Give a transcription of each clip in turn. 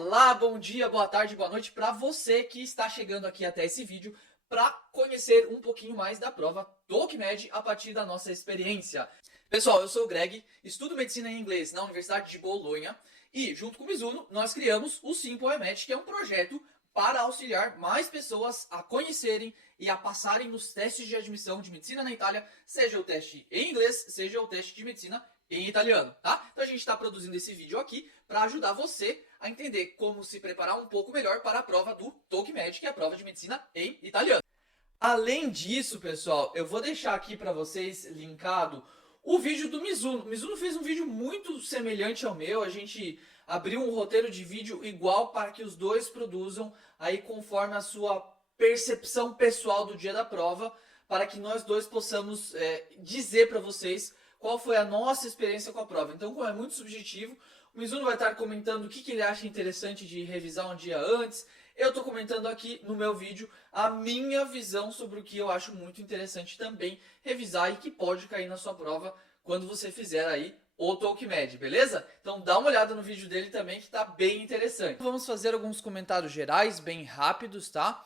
Olá, bom dia, boa tarde, boa noite para você que está chegando aqui até esse vídeo para conhecer um pouquinho mais da prova TOEIC a partir da nossa experiência. Pessoal, eu sou o Greg, estudo medicina em inglês na Universidade de Bolonha e, junto com o Mizuno, nós criamos o Simple IMED, que é um projeto para auxiliar mais pessoas a conhecerem e a passarem nos testes de admissão de medicina na Itália, seja o teste em inglês, seja o teste de medicina em italiano, tá? Então a gente está produzindo esse vídeo aqui para ajudar você a entender como se preparar um pouco melhor para a prova do TOEIC, que é a prova de medicina em italiano. Além disso, pessoal, eu vou deixar aqui para vocês linkado o vídeo do Mizuno. O Mizuno fez um vídeo muito semelhante ao meu, a gente abriu um roteiro de vídeo igual para que os dois produzam aí conforme a sua percepção pessoal do dia da prova, para que nós dois possamos dizer para vocês qual foi a nossa experiência com a prova. Então, como é muito subjetivo, o Mizuno vai estar comentando o que ele acha interessante de revisar um dia antes. Eu estou comentando aqui no meu vídeo a minha visão sobre o que eu acho muito interessante também revisar e que pode cair na sua prova quando você fizer aí o TOEIC, beleza? Então dá uma olhada no vídeo dele também que está bem interessante. Vamos fazer alguns comentários gerais bem rápidos, tá?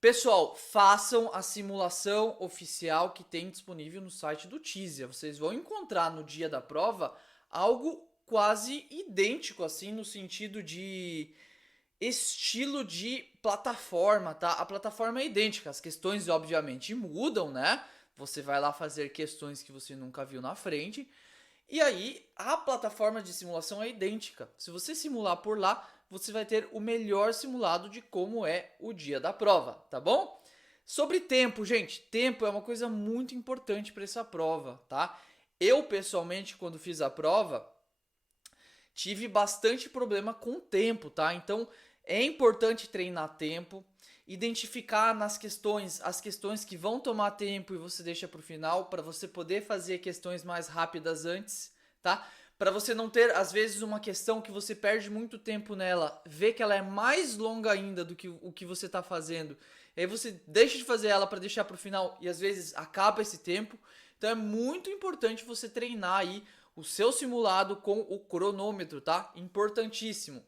Pessoal, façam a simulação oficial que tem disponível no site do Tizia. Vocês vão encontrar no dia da prova algo quase idêntico, assim, no sentido de estilo de plataforma, tá? A plataforma é idêntica, as questões obviamente mudam, né? Você vai lá fazer questões que você nunca viu na frente. E aí, a plataforma de simulação é idêntica. Se você simular por lá, você vai ter o melhor simulado de como é o dia da prova, tá bom? Sobre tempo, gente, tempo é uma coisa muito importante para essa prova, tá? Eu, pessoalmente, quando fiz a prova, tive bastante problema com o tempo, tá? Então, é importante treinar tempo, identificar nas questões, as questões que vão tomar tempo e você deixa para o final, para você poder fazer questões mais rápidas antes, tá? Para você não ter, às vezes, uma questão que você perde muito tempo nela, ver que ela é mais longa ainda do que o que você está fazendo, e aí você deixa de fazer ela para deixar para o final e às vezes acaba esse tempo. Então é muito importante você treinar aí o seu simulado com o cronômetro, tá? Importantíssimo.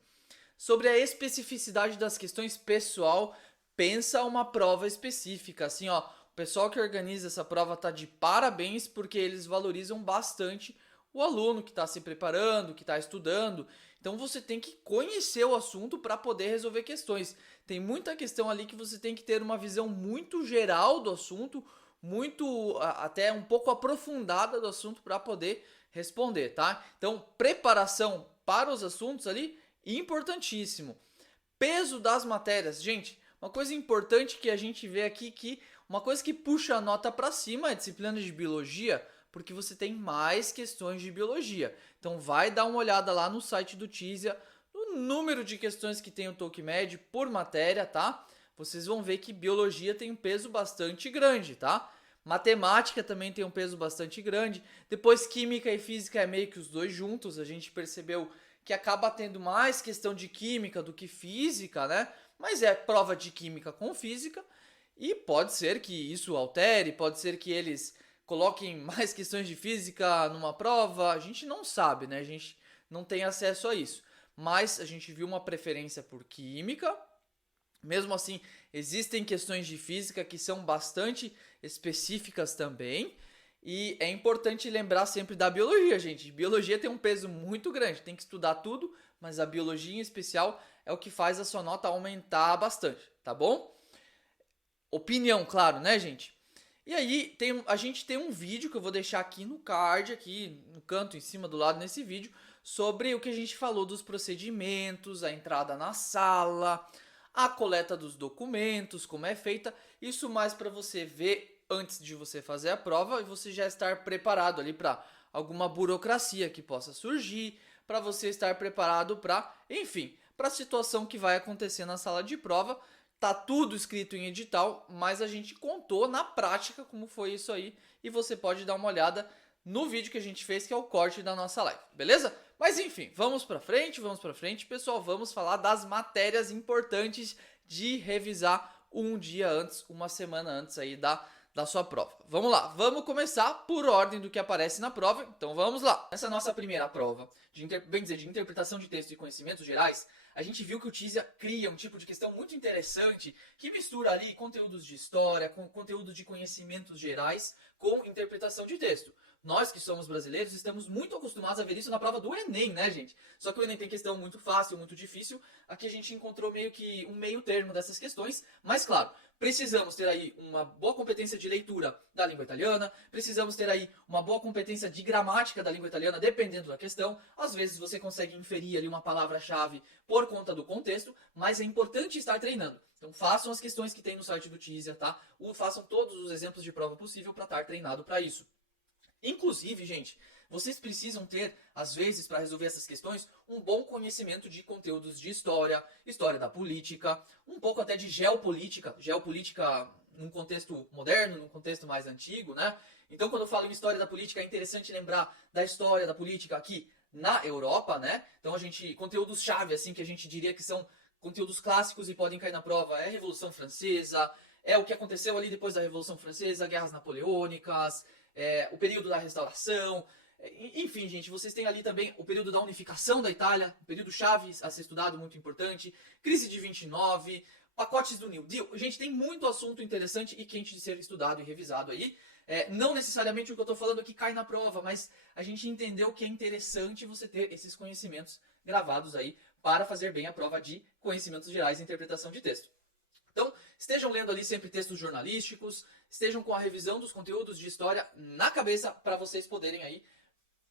Sobre a especificidade das questões, pessoal, pensa uma prova específica. Assim, ó, o pessoal que organiza essa prova tá de parabéns porque eles valorizam bastante o aluno que está se preparando, que está estudando. Então você tem que conhecer o assunto para poder resolver questões. Tem muita questão ali que você tem que ter uma visão muito geral do assunto, muito até um pouco aprofundada do assunto para poder responder, tá? Então, preparação para os assuntos ali, importantíssimo. Peso das matérias, gente, uma coisa importante que a gente vê aqui, que uma coisa que puxa a nota para cima é a disciplina de biologia, porque você tem mais questões de biologia. Então vai dar uma olhada lá no site do Tizia, no número de questões que tem o TOEIC por matéria, tá? Vocês vão ver que biologia tem um peso bastante grande, tá? Matemática também tem um peso bastante grande. Depois química e física é meio que os dois juntos. A gente percebeu que acaba tendo mais questão de química do que física, né? Mas é prova de química com física. E pode ser que isso altere, pode ser que eles coloquem mais questões de física numa prova. A gente não sabe, né? A gente não tem acesso a isso. Mas a gente viu uma preferência por química. Mesmo assim, existem questões de física que são bastante específicas também. E é importante lembrar sempre da biologia, gente. Biologia tem um peso muito grande, tem que estudar tudo, mas a biologia em especial é o que faz a sua nota aumentar bastante, tá bom? Opinião, claro, né, gente? E aí, a gente tem um vídeo que eu vou deixar aqui no card, aqui no canto, em cima do lado, nesse vídeo, sobre o que a gente falou dos procedimentos, a entrada na sala, a coleta dos documentos, como é feita. Isso mais para você ver antes de você fazer a prova e você já estar preparado ali para alguma burocracia que possa surgir, para você estar preparado para, enfim, para a situação que vai acontecer na sala de prova. Tá tudo escrito em edital, mas a gente contou na prática como foi isso aí e você pode dar uma olhada no vídeo que a gente fez, que é o corte da nossa live, beleza? Mas enfim, vamos pra frente, pessoal, vamos falar das matérias importantes de revisar um dia antes, uma semana antes aí da sua prova. Vamos lá, vamos começar por ordem do que aparece na prova, então vamos lá. Essa nossa primeira prova, de interpretação de texto e conhecimentos gerais, a gente viu que o TISIA cria um tipo de questão muito interessante que mistura ali conteúdos de história, com conteúdos de conhecimentos gerais, com interpretação de texto. Nós que somos brasileiros estamos muito acostumados a ver isso na prova do Enem, né, gente? Só que o Enem tem questão muito fácil, muito difícil. Aqui a gente encontrou meio que um meio termo dessas questões, mas claro, precisamos ter aí uma boa competência de leitura da língua italiana, precisamos ter aí uma boa competência de gramática da língua italiana, dependendo da questão. Às vezes você consegue inferir ali uma palavra-chave por conta do contexto, mas é importante estar treinando. Então façam as questões que tem no site do TISIA, tá? Façam todos os exemplos de prova possível para estar treinado para isso. Inclusive, gente, vocês precisam ter, às vezes, para resolver essas questões, um bom conhecimento de conteúdos de história, história da política, um pouco até de geopolítica, geopolítica num contexto moderno, num contexto mais antigo, né? Então, quando eu falo em história da política, é interessante lembrar da história da política aqui na Europa, né? Então, conteúdos-chave, assim, que a gente diria que são conteúdos clássicos e podem cair na prova, é a Revolução Francesa, é o que aconteceu ali depois da Revolução Francesa, guerras napoleônicas, o período da restauração, enfim, gente, vocês têm ali também o período da unificação da Itália, um período chave a ser estudado, muito importante, crise de 29, pacotes do New Deal. Gente, tem muito assunto interessante e quente de ser estudado e revisado aí. Não necessariamente o que eu estou falando aqui cai na prova, mas a gente entendeu que é interessante você ter esses conhecimentos gravados aí para fazer bem a prova de conhecimentos gerais e interpretação de texto. Então, estejam lendo ali sempre textos jornalísticos, estejam com a revisão dos conteúdos de história na cabeça para vocês poderem aí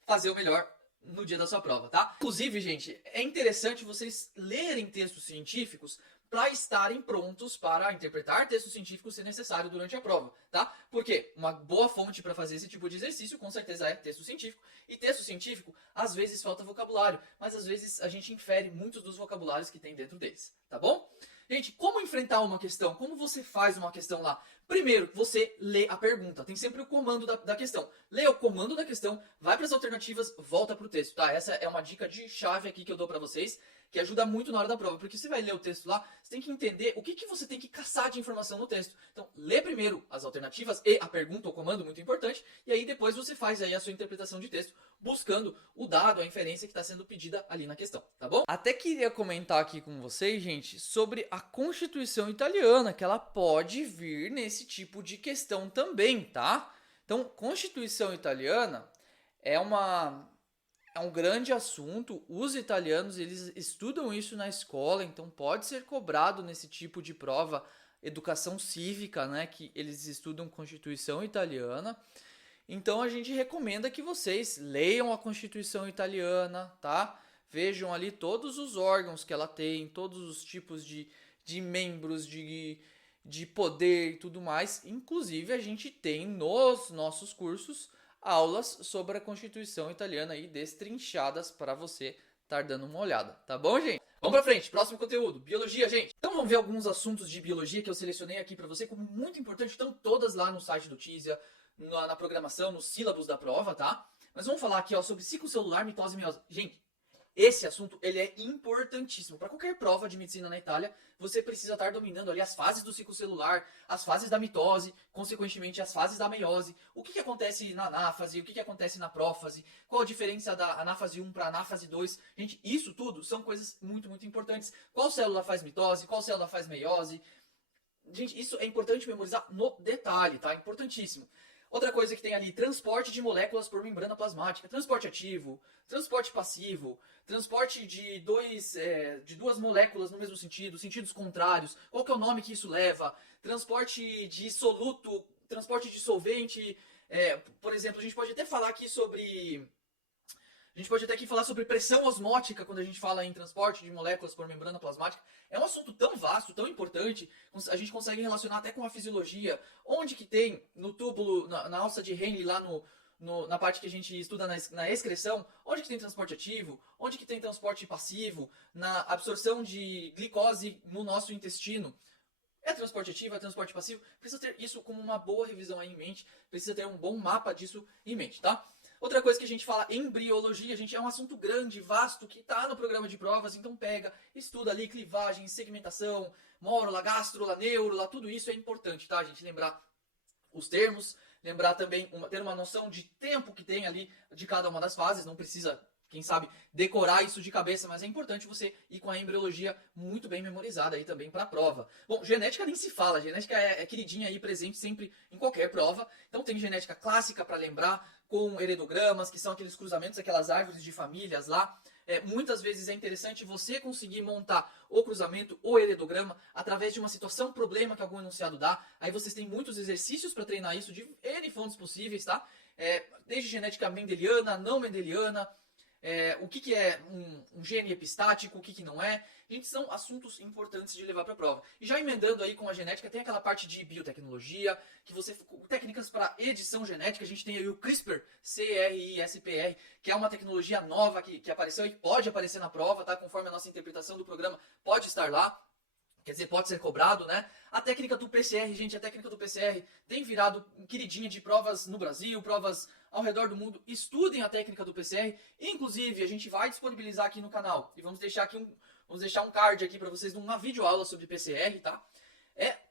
fazer o melhor no dia da sua prova, tá? Inclusive, gente, é interessante vocês lerem textos científicos para estarem prontos para interpretar textos científicos se necessário durante a prova, tá? Porque uma boa fonte para fazer esse tipo de exercício, com certeza, é texto científico. E texto científico, às vezes falta vocabulário, mas às vezes a gente infere muitos dos vocabulários que tem dentro deles, tá bom? Gente, como enfrentar uma questão? Como você faz uma questão lá? Primeiro, você lê a pergunta. Tem sempre o comando da questão. Lê o comando da questão, vai para as alternativas, volta para o texto, tá? Essa é uma dica de chave aqui que eu dou para vocês, que ajuda muito na hora da prova, porque você vai ler o texto lá, você tem que entender o que você tem que caçar de informação no texto. Então, lê primeiro as alternativas e a pergunta, o comando, muito importante, e aí depois você faz aí a sua interpretação de texto, buscando o dado, a inferência que está sendo pedida ali na questão, tá bom? Até queria comentar aqui com vocês, gente, sobre a Constituição italiana, que ela pode vir nesse tipo de questão também, tá? Então, Constituição italiana é um grande assunto. Os italianos, eles estudam isso na escola, então pode ser cobrado nesse tipo de prova, educação cívica, né, que eles estudam Constituição italiana. Então a gente recomenda que vocês leiam a Constituição italiana, tá? Vejam ali todos os órgãos que ela tem, todos os tipos de membros, de poder e tudo mais. Inclusive a gente tem nos nossos cursos aulas sobre a Constituição italiana aí destrinchadas para você estar dando uma olhada, tá bom, gente? Vamos pra frente, próximo conteúdo, biologia, gente. Então vamos ver alguns assuntos de biologia que eu selecionei aqui para você como muito importante. Estão todas lá no site do TISIA, na programação, nos sílabos da prova, tá? Mas vamos falar aqui, ó, sobre ciclo celular, mitose e meiose. Gente, esse assunto, ele é importantíssimo. Para qualquer prova de medicina na Itália, você precisa estar dominando ali as fases do ciclo celular, as fases da mitose, consequentemente as fases da meiose, o que acontece na anáfase, o que acontece na prófase, qual a diferença da anáfase 1 para a anáfase 2. Gente, isso tudo são coisas muito, muito importantes. Qual célula faz mitose, qual célula faz meiose. Gente, isso é importante memorizar no detalhe, tá? Importantíssimo. Outra coisa que tem ali, transporte de moléculas por membrana plasmática, transporte ativo, transporte passivo, transporte de duas moléculas no mesmo sentido, sentidos contrários, qual que é o nome que isso leva, transporte de soluto, transporte de solvente, por exemplo, a gente pode até falar aqui sobre pressão osmótica quando a gente fala em transporte de moléculas por membrana plasmática. É um assunto tão vasto, tão importante, a gente consegue relacionar até com a fisiologia. Onde que tem no túbulo, na alça de Henle, lá na parte que a gente estuda na excreção, onde que tem transporte ativo, onde que tem transporte passivo, na absorção de glicose no nosso intestino. É transporte ativo, é transporte passivo? Precisa ter isso como uma boa revisão aí em mente, precisa ter um bom mapa disso em mente, tá? Outra coisa que a gente fala, embriologia, gente, é um assunto grande, vasto, que está no programa de provas, então pega, estuda ali clivagem, segmentação, mórula, gástrula, neurula, tudo isso é importante, tá, gente? Lembrar os termos, lembrar também, ter uma noção de tempo que tem ali de cada uma das fases, não precisa quem sabe, decorar isso de cabeça, mas é importante você ir com a embriologia muito bem memorizada aí também para a prova. Bom, genética nem se fala, genética é queridinha aí, presente sempre em qualquer prova. Então tem genética clássica para lembrar, com heretogramas, que são aqueles cruzamentos, aquelas árvores de famílias lá. Muitas vezes é interessante você conseguir montar o cruzamento, o heredograma, através de uma situação, problema que algum enunciado dá. Aí vocês têm muitos exercícios para treinar isso de N fontes possíveis, tá? Desde genética mendeliana, não mendeliana, o que é um gene epistático, o que não é. Gente, são assuntos importantes de levar para a prova. E já emendando aí com a genética, tem aquela parte de biotecnologia, que técnicas para edição genética, a gente tem aí o CRISPR, CRISPR, que é uma tecnologia nova que apareceu e pode aparecer na prova, tá? Conforme a nossa interpretação do programa, pode estar lá. Quer dizer, pode ser cobrado, né? A técnica do PCR, gente, a técnica do PCR tem virado queridinha de provas no Brasil, provas ao redor do mundo. Estudem a técnica do PCR. Inclusive, a gente vai disponibilizar aqui no canal. E vamos deixar um card aqui para vocês numa videoaula sobre PCR, tá?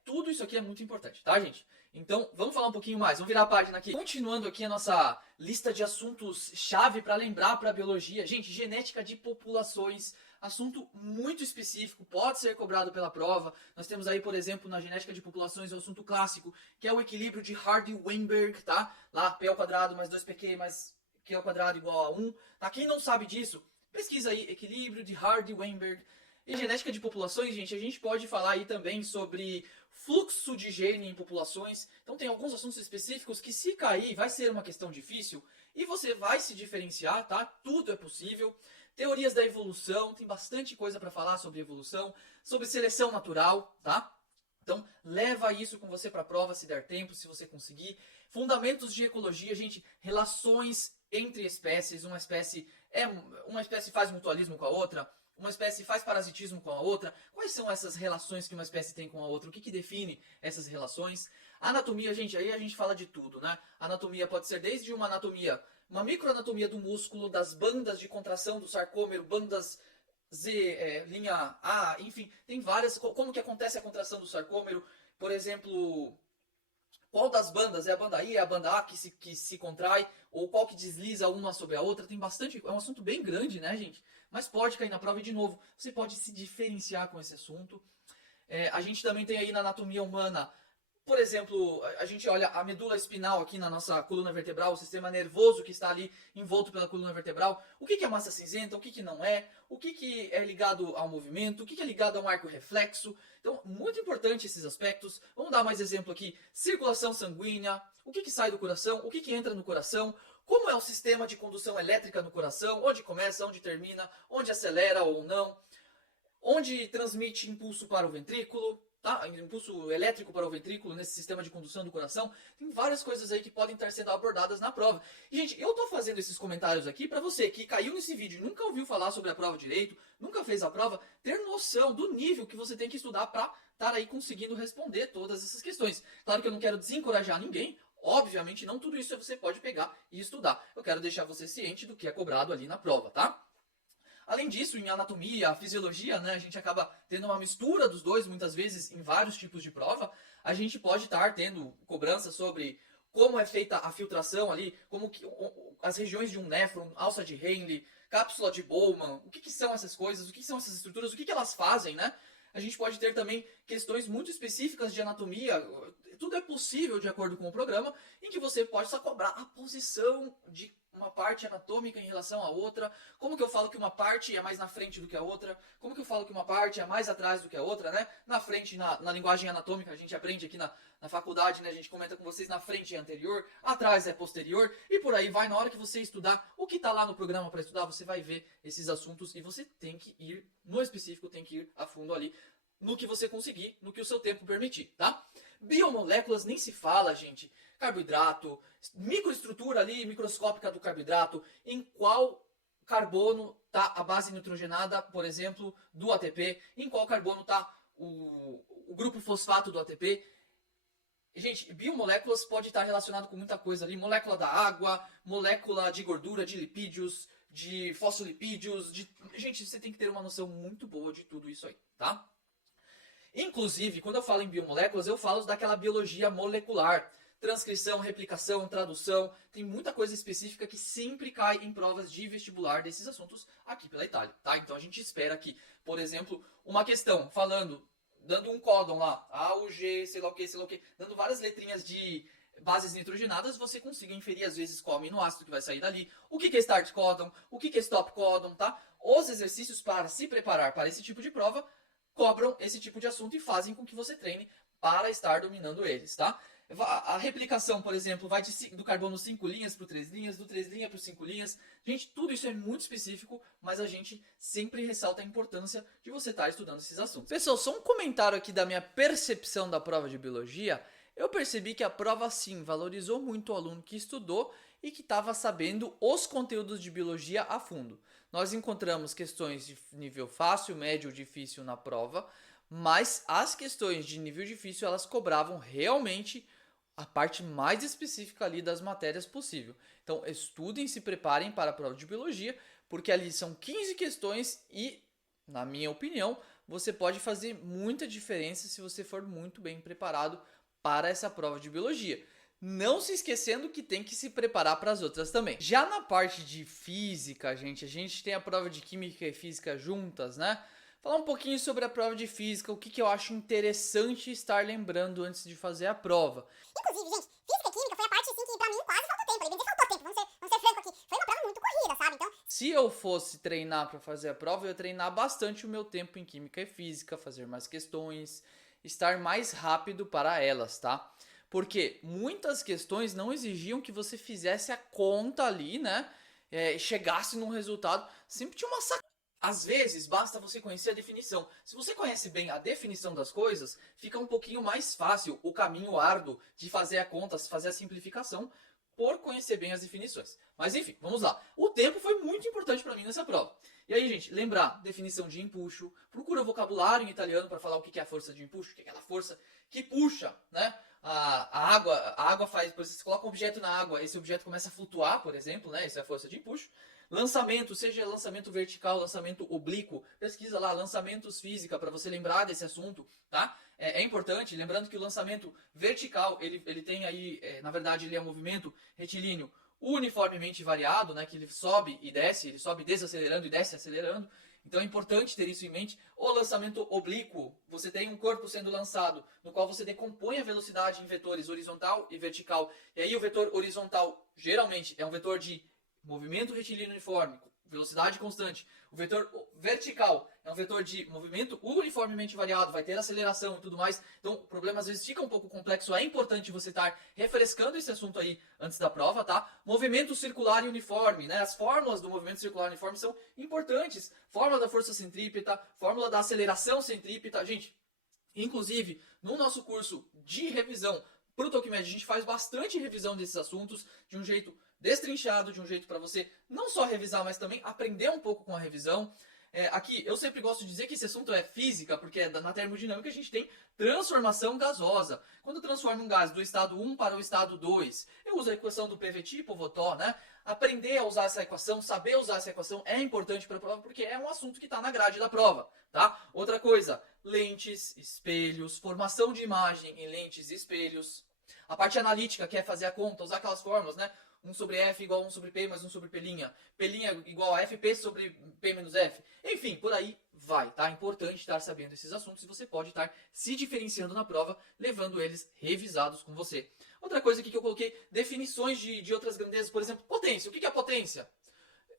Tudo isso aqui é muito importante, tá, gente? Então, vamos falar um pouquinho mais. Vamos virar a página aqui. Continuando aqui a nossa lista de assuntos-chave para lembrar para a biologia. Gente, genética de populações. Assunto muito específico, pode ser cobrado pela prova. Nós temos aí, por exemplo, na genética de populações, o assunto clássico, que é o equilíbrio de Hardy-Weinberg, tá? Lá, P ao quadrado mais 2PQ mais Q ao quadrado igual a 1. Tá? Quem não sabe disso, pesquisa aí, equilíbrio de Hardy-Weinberg. E genética de populações, gente, a gente pode falar aí também sobre fluxo de gene em populações. Então tem alguns assuntos específicos que, se cair, vai ser uma questão difícil e você vai se diferenciar, tá? Tudo é possível. Teorias da evolução, tem bastante coisa para falar sobre evolução, sobre seleção natural, tá? Então, leva isso com você para a prova, se der tempo, se você conseguir. Fundamentos de ecologia, gente, relações entre espécies, uma espécie faz mutualismo com a outra, uma espécie faz parasitismo com a outra. Quais são essas relações que uma espécie tem com a outra? O que define essas relações? Anatomia, gente, aí a gente fala de tudo, né? Anatomia pode ser desde uma microanatomia do músculo, das bandas de contração do sarcômero, bandas Z, linha A, enfim, tem várias. Como que acontece a contração do sarcômero? Por exemplo, qual das bandas? É a banda I, é a banda A que se contrai? Ou qual que desliza uma sobre a outra? Tem bastante. É um assunto bem grande, né, gente? Mas pode cair na prova e, de novo, você pode se diferenciar com esse assunto. A gente também tem aí na anatomia humana. Por exemplo, a gente olha a medula espinal aqui na nossa coluna vertebral, o sistema nervoso que está ali envolto pela coluna vertebral. O que é massa cinzenta, o que não é, o que é ligado ao movimento, o que é ligado a um arco reflexo. Então, muito importante esses aspectos. Vamos dar mais exemplo aqui. Circulação sanguínea, o que sai do coração, o que entra no coração, como é o sistema de condução elétrica no coração, onde começa, onde termina, onde acelera ou não, onde transmite impulso para o ventrículo, tá? Impulso elétrico para o ventrículo nesse sistema de condução do coração. Tem várias coisas aí que podem estar sendo abordadas na prova. E, gente, eu tô fazendo esses comentários aqui para você que caiu nesse vídeo e nunca ouviu falar sobre a prova direito, nunca fez a prova, ter noção do nível que você tem que estudar para estar aí conseguindo responder todas essas questões. Claro que eu não quero desencorajar ninguém. Obviamente, não tudo isso você pode pegar e estudar. Eu quero deixar você ciente do que é cobrado ali na prova, tá? Além disso, em anatomia, fisiologia, né, a gente acaba tendo uma mistura dos dois, muitas vezes, em vários tipos de prova. A gente pode estar tendo cobrança sobre como é feita a filtração ali, como que, as regiões de um néfron, alça de Henle, cápsula de Bowman, o que são essas coisas, o que são essas estruturas, o que elas fazem, né? A gente pode ter também questões muito específicas de anatomia. Tudo é possível de acordo com o programa, em que você pode só cobrar a posição de uma parte anatômica em relação à outra. Como que eu falo que uma parte é mais na frente do que a outra? Como que eu falo que uma parte é mais atrás do que a outra, né? Na frente, na linguagem anatômica, a gente aprende aqui na faculdade, né? A gente comenta com vocês, na frente é anterior, atrás é posterior, e por aí vai. Na hora que você estudar o que está lá no programa para estudar, você vai ver esses assuntos e você tem que ir, no específico, tem que ir a fundo ali, no que você conseguir, no que o seu tempo permitir, tá? Biomoléculas nem se fala, gente. Carboidrato, microestrutura ali, microscópica do carboidrato, em qual carbono está a base nitrogenada, por exemplo, do ATP, em qual carbono está o grupo fosfato do ATP. Gente, biomoléculas pode estar relacionado com muita coisa ali, molécula da água, molécula de gordura, de lipídios, de fosfolipídios, Gente, você tem que ter uma noção muito boa de tudo isso aí, tá? Inclusive, quando eu falo em biomoléculas, eu falo daquela biologia molecular. transcrição, replicação, tradução, tem muita coisa específica que sempre cai em provas de vestibular desses assuntos aqui pela Itália, tá? Então a gente espera que, por exemplo, uma questão dando um códon lá, A, U, G, sei lá o que, dando várias letrinhas de bases nitrogenadas, você consiga inferir às vezes qual aminoácido que vai sair dali, o que é start códon, o que é stop códon, tá? Os exercícios para se preparar para esse tipo de prova cobram esse tipo de assunto e fazem com que você treine para estar dominando eles, tá? A replicação, por exemplo, vai do carbono 5 linhas para 3 linhas, do 3 linhas para 5 linhas. Gente, tudo isso é muito específico, mas a gente sempre ressalta a importância de você estar estudando esses assuntos. Pessoal, só um comentário aqui da minha percepção da prova de biologia. Eu percebi que a prova, sim, valorizou muito o aluno que estudou e que estava sabendo os conteúdos de biologia a fundo. Nós encontramos questões de nível fácil, médio, difícil na prova, mas as questões de nível difícil, elas cobravam realmente a parte mais específica ali das matérias possível. Então, estudem, se preparem para a prova de biologia, porque ali são 15 questões e, na minha opinião, você pode fazer muita diferença se você for muito bem preparado para essa prova de biologia. Não se esquecendo que tem que se preparar para as outras também. Já na parte de física, a gente tem a prova de química e física juntas, né? Falar um pouquinho sobre a prova de física, o que eu acho interessante estar lembrando antes de fazer a prova. Inclusive, gente, física e química foi a parte assim que pra mim quase faltou tempo. Bem dizer, faltou tempo, vamos ser franco aqui. Foi uma prova muito corrida, sabe? Então, se eu fosse treinar para fazer a prova, eu ia treinar bastante o meu tempo em química e física, fazer mais questões, estar mais rápido para elas, tá? Porque muitas questões não exigiam que você fizesse a conta ali, né? Chegasse num resultado. Sempre tinha uma sacada. Às vezes, basta você conhecer a definição. Se você conhece bem a definição das coisas, fica um pouquinho mais fácil o caminho árduo de fazer a conta, fazer a simplificação, por conhecer bem as definições. Mas enfim, vamos lá. O tempo foi muito importante para mim nessa prova. E aí, gente, lembrar, definição de empuxo, procura vocabulário em italiano para falar o que é a força de empuxo, o que é aquela força que puxa, né? A água faz, por exemplo, você coloca um objeto na água, esse objeto começa a flutuar, por exemplo, né? Isso é a força de empuxo. Lançamento, seja lançamento vertical, lançamento oblíquo, pesquisa lá, lançamentos física, para você lembrar desse assunto, tá? É importante, lembrando que o lançamento vertical, ele tem aí, na verdade, ele é um movimento retilíneo uniformemente variado, né? Que ele sobe e desce, ele sobe desacelerando e desce acelerando. Então é importante ter isso em mente. O lançamento oblíquo, você tem um corpo sendo lançado, no qual você decompõe a velocidade em vetores horizontal e vertical. E aí o vetor horizontal, geralmente, é um vetor de movimento retilíneo uniforme, velocidade constante. O vetor vertical é um vetor de movimento uniformemente variado, vai ter aceleração e tudo mais. Então, o problema às vezes fica um pouco complexo. É importante você estar refrescando esse assunto aí antes da prova, tá? Movimento circular e uniforme, né? As fórmulas do movimento circular e uniforme são importantes. Fórmula da força centrípeta, fórmula da aceleração centrípeta. Gente, inclusive, no nosso curso de revisão pro TOCMED, a gente faz bastante revisão desses assuntos de um jeito destrinchado, de um jeito para você não só revisar, mas também aprender um pouco com a revisão. Aqui, eu sempre gosto de dizer que esse assunto é física, porque na termodinâmica a gente tem transformação gasosa. Quando transforma um gás do estado 1 para o estado 2, eu uso a equação do PV-T, Votó, né? Aprender a usar essa equação, saber usar essa equação é importante para a prova, porque é um assunto que está na grade da prova, tá? Outra coisa, lentes, espelhos, formação de imagem em lentes e espelhos. A parte analítica, que é fazer a conta, usar aquelas fórmulas, né? 1 sobre F igual a 1 sobre P mais 1 sobre P'. P' igual a FP sobre P menos F. Enfim, por aí vai, tá? É importante estar sabendo esses assuntos e você pode estar se diferenciando na prova, levando eles revisados com você. Outra coisa aqui que eu coloquei, definições de outras grandezas, por exemplo, potência. O que é potência?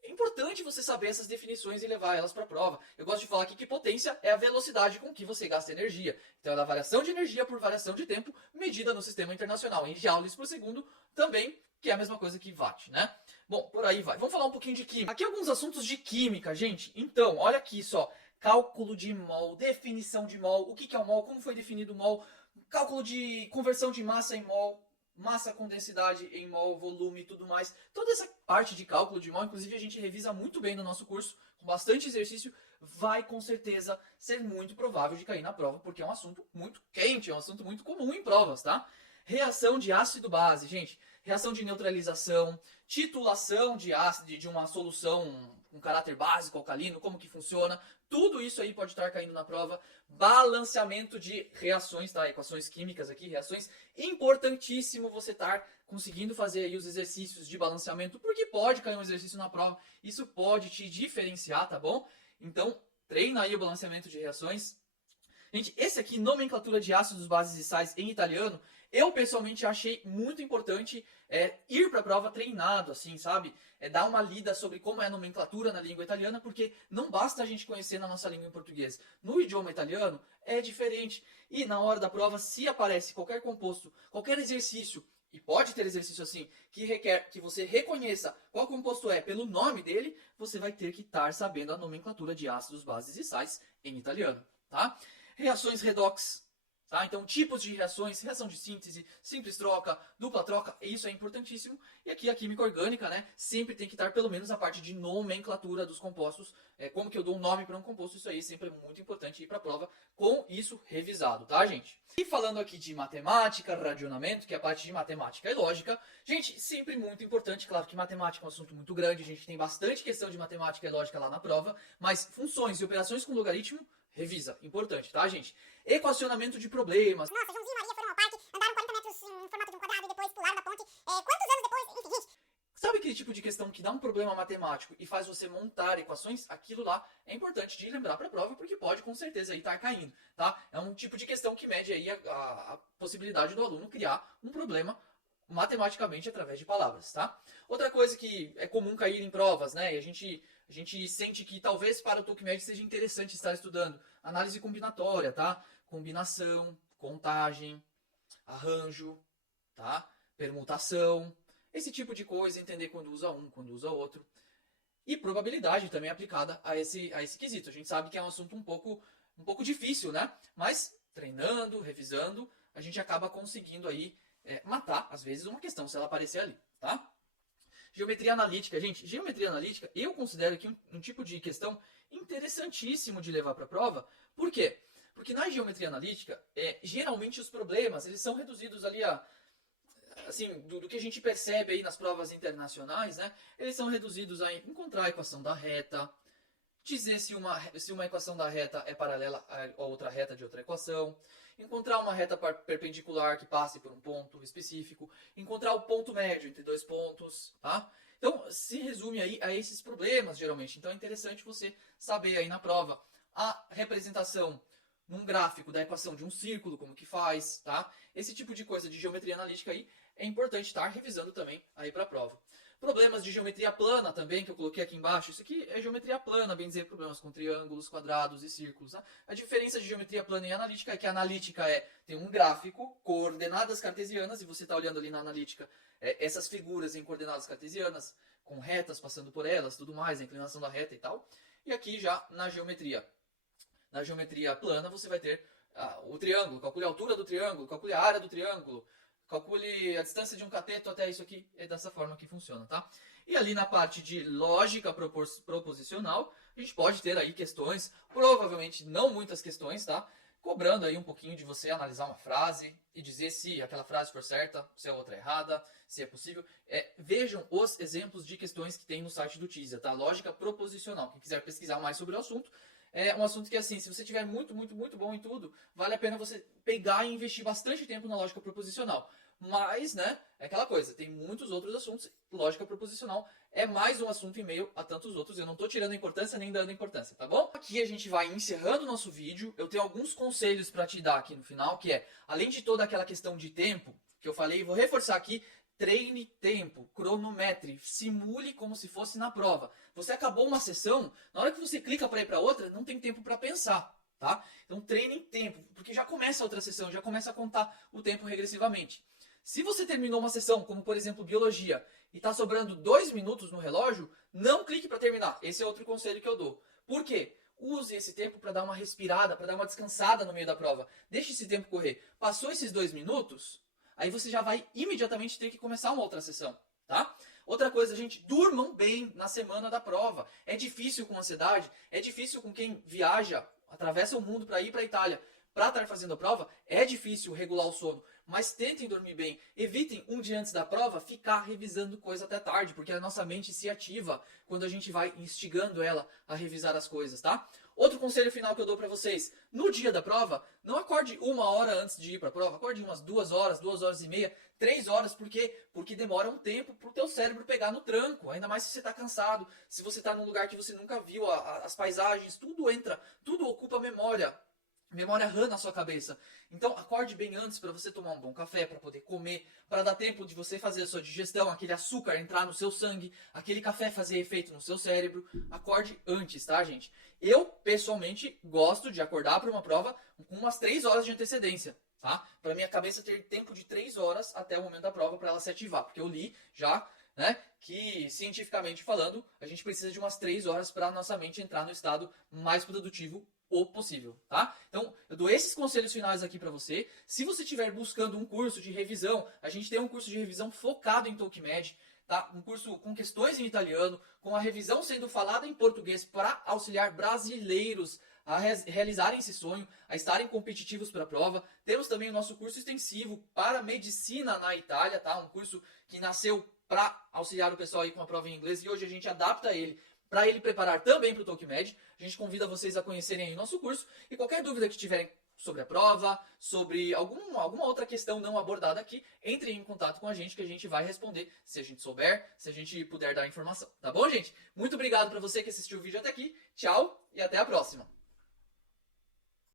É importante você saber essas definições e levar elas para a prova. Eu gosto de falar aqui que potência é a velocidade com que você gasta energia. Então, é a variação de energia por variação de tempo medida no sistema internacional em joules por segundo, também, que é a mesma coisa que watt, né? Bom, por aí vai. Vamos falar um pouquinho de química. Aqui alguns assuntos de química, gente. Então, olha aqui só. Cálculo de mol, definição de mol, o que é o mol, como foi definido o mol, cálculo de conversão de massa em mol, massa com densidade em mol, volume e tudo mais. Toda essa parte de cálculo de mol, inclusive a gente revisa muito bem no nosso curso, com bastante exercício, vai com certeza ser muito provável de cair na prova, porque é um assunto muito quente, é um assunto muito comum em provas, tá? reação de ácido-base, gente, reação de neutralização, titulação de ácido de uma solução com caráter básico, alcalino, como que funciona, tudo isso aí pode estar caindo na prova. Balanceamento de reações, tá? Equações químicas aqui, reações. Importantíssimo você estar conseguindo fazer aí os exercícios de balanceamento, porque pode cair um exercício na prova, isso pode te diferenciar, tá bom? Então, treina aí o balanceamento de reações. Gente, esse aqui, nomenclatura de ácidos, bases e sais em italiano, eu pessoalmente achei muito importante ir para a prova treinado, assim, sabe? Dar uma lida sobre como é a nomenclatura na língua italiana, porque não basta a gente conhecer na nossa língua em português. No idioma italiano é diferente. E na hora da prova, se aparece qualquer composto, qualquer exercício, e pode ter exercício assim, que requer que você reconheça qual composto é pelo nome dele, você vai ter que estar sabendo a nomenclatura de ácidos, bases e sais em italiano, tá? Reações redox, tá? Então, tipos de reações, reação de síntese, simples troca, dupla troca, isso é importantíssimo. E aqui a química orgânica, né? Sempre tem que estar pelo menos a parte de nomenclatura dos compostos. Como que eu dou um nome para um composto, isso aí sempre é muito importante ir para a prova com isso revisado, tá, gente? E falando aqui de matemática, racionamento, que é a parte de matemática e lógica, gente, sempre muito importante, claro que matemática é um assunto muito grande, a gente tem bastante questão de matemática e lógica lá na prova, mas funções e operações com logaritmo, revisa, importante, tá, gente? Equacionamento de problemas. Nossa, Joãozinho e Maria foram ao parque, andaram 40 metros em formato de um quadrado e depois pularam da ponte. Quantos anos depois? Enfim, gente. Sabe aquele tipo de questão que dá um problema matemático e faz você montar equações? Aquilo lá é importante de lembrar para a prova, porque pode com certeza aí estar caindo, tá? É um tipo de questão que mede aí a possibilidade do aluno criar um problema matematicamente através de palavras, tá? Outra coisa que é comum cair em provas, né? E a gente sente que talvez para o TOCMED seja interessante estar estudando análise combinatória, tá? Combinação, contagem, arranjo, tá? Permutação, esse tipo de coisa, entender quando usa um, quando usa outro. E probabilidade também aplicada a esse quesito. A gente sabe que é um assunto um pouco difícil, né? Mas treinando, revisando, a gente acaba conseguindo aí matar, às vezes, uma questão, se ela aparecer ali, tá? Geometria analítica, gente, geometria analítica eu considero aqui um tipo de questão interessantíssimo de levar para a prova. Por quê? Porque na geometria analítica, geralmente os problemas, eles são reduzidos ali a, assim, do que a gente percebe aí nas provas internacionais, né? Eles são reduzidos a encontrar a equação da reta, dizer se uma equação da reta é paralela a outra reta de outra equação, encontrar uma reta perpendicular que passe por um ponto específico, encontrar o ponto médio entre dois pontos, tá? Então, se resume aí a esses problemas, geralmente. Então, é interessante você saber aí na prova a representação num gráfico da equação de um círculo, como que faz, tá? Esse tipo de coisa de geometria analítica aí é importante estar revisando também aí para a prova. Problemas de geometria plana também, que eu coloquei aqui embaixo. Isso aqui é geometria plana, bem dizer, problemas com triângulos, quadrados e círculos. Tá? A diferença de geometria plana e analítica é que a analítica tem um gráfico, coordenadas cartesianas, e você está olhando ali na analítica essas figuras em coordenadas cartesianas, com retas passando por elas, tudo mais, a inclinação da reta e tal. E aqui já na geometria plana você vai ter o triângulo, calcule a altura do triângulo, calcule a área do triângulo, calcule a distância de um cateto até isso aqui, é dessa forma que funciona, tá? E ali na parte de lógica proposicional, a gente pode ter aí questões, provavelmente não muitas questões, tá? Cobrando aí um pouquinho de você analisar uma frase e dizer se aquela frase for certa, se a outra é errada, se é possível. Vejam os exemplos de questões que tem no site do TISA, tá? Lógica proposicional. Quem quiser pesquisar mais sobre o assunto, é um assunto que, assim, se você tiver muito bom em tudo, vale a pena você pegar e investir bastante tempo na lógica proposicional. Mas, né, é aquela coisa, tem muitos outros assuntos, lógica proposicional é mais um assunto em meio a tantos outros, eu não estou tirando importância nem dando importância, tá bom? Aqui a gente vai encerrando o nosso vídeo, eu tenho alguns conselhos para te dar aqui no final, que além de toda aquela questão de tempo, que eu falei, vou reforçar aqui, treine tempo, cronometre, simule como se fosse na prova. Você acabou uma sessão, na hora que você clica para ir para outra, não tem tempo para pensar, tá? Então treine em tempo, porque já começa a outra sessão, já começa a contar o tempo regressivamente. Se você terminou uma sessão, como por exemplo biologia, e está sobrando 2 minutos no relógio, não clique para terminar. Esse é outro conselho que eu dou. Por quê? Use esse tempo para dar uma respirada, para dar uma descansada no meio da prova. Deixe esse tempo correr. Passou esses 2 minutos, aí você já vai imediatamente ter que começar uma outra sessão, tá? Outra coisa, gente, durmam bem na semana da prova. É difícil com ansiedade, é difícil com quem viaja, atravessa o mundo para ir para a Itália, para estar fazendo a prova, é difícil regular o sono. mas tentem dormir bem. Evitem um dia antes da prova ficar revisando coisa até tarde, porque a nossa mente se ativa quando a gente vai instigando ela a revisar as coisas, tá? Outro conselho final que eu dou pra vocês, no dia da prova, não acorde 1 hora antes de ir pra prova, acorde umas 2 horas, 2 horas e meia, 3 horas, por quê? Porque demora um tempo pro teu cérebro pegar no tranco, ainda mais se você tá cansado, se você tá num lugar que você nunca viu, as paisagens, tudo entra, tudo ocupa memória RAM na sua cabeça. Então acorde bem antes para você tomar um bom café, para poder comer, para dar tempo de você fazer a sua digestão, aquele açúcar entrar no seu sangue, aquele café fazer efeito no seu cérebro. Acorde antes, tá, gente? Eu, pessoalmente, gosto de acordar para uma prova com umas 3 horas de antecedência, tá? Para minha cabeça ter tempo de 3 horas até o momento da prova para ela se ativar, porque eu li já, né, que cientificamente falando, a gente precisa de umas 3 horas para nossa mente entrar no estado mais produtivo o possível, tá? Então, eu dou esses conselhos finais aqui pra você. Se você estiver buscando um curso de revisão, a gente tem um curso de revisão focado em TalkMed, tá? Um curso com questões em italiano, com a revisão sendo falada em português para auxiliar brasileiros a realizarem esse sonho, a estarem competitivos para a prova. Temos também o nosso curso extensivo para medicina na Itália, tá? Um curso que nasceu para auxiliar o pessoal aí com a prova em inglês e hoje a gente adapta ele para ele preparar também para o TalkMed. A gente convida vocês a conhecerem aí o nosso curso e qualquer dúvida que tiverem sobre a prova, sobre alguma outra questão não abordada aqui, entrem em contato com a gente que a gente vai responder se a gente souber, se a gente puder dar informação. Tá bom, gente? Muito obrigado para você que assistiu o vídeo até aqui. Tchau e até a próxima.